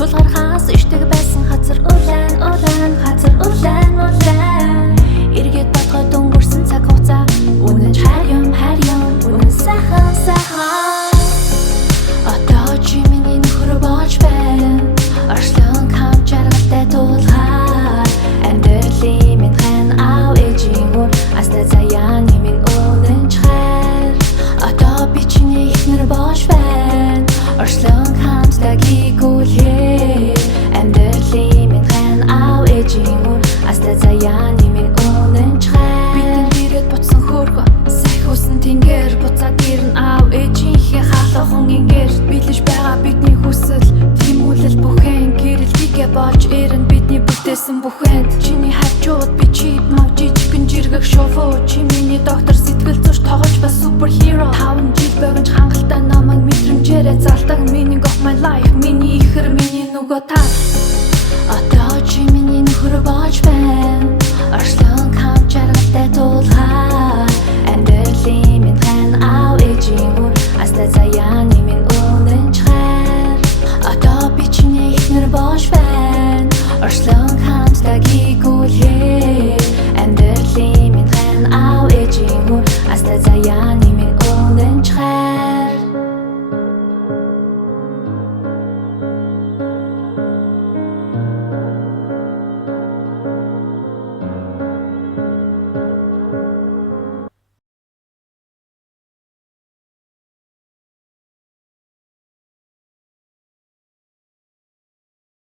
тулгархаас ишдэг байсан хазар улаан хазар улаан эргээд бодгоод өнгөрсөн цаг хугацаа үнэн хайр юм үнэн сайхан одоо чи миний нөхөр болж байна оршлон хамт жаргалтай тулхаар амьдралын минь хэн аав ээжийн үр астай заяан минь үнэн хайр одоо би чиний эхнэр болж байна оршлон хамт дагигүүлээ амьдралын минь хэн аав ээжийн үр астай заяан минь үнэн хайр бидний ирээд буцсан хөөрхөн сайхуусан тэнгэр буцаад ирнэ аав ээжийнхээ халуухан ингээр биелж байгаа бидний хүсэл тэмүүлэл бүхэн гэрэлтийгээ болж ирнэ бидний бүтээсэн бүхэнд чиний хажууд би чип мав жижигэн жиргэг шофо чи миний доктор сэтгэл зүйч тоглож бас суперхиро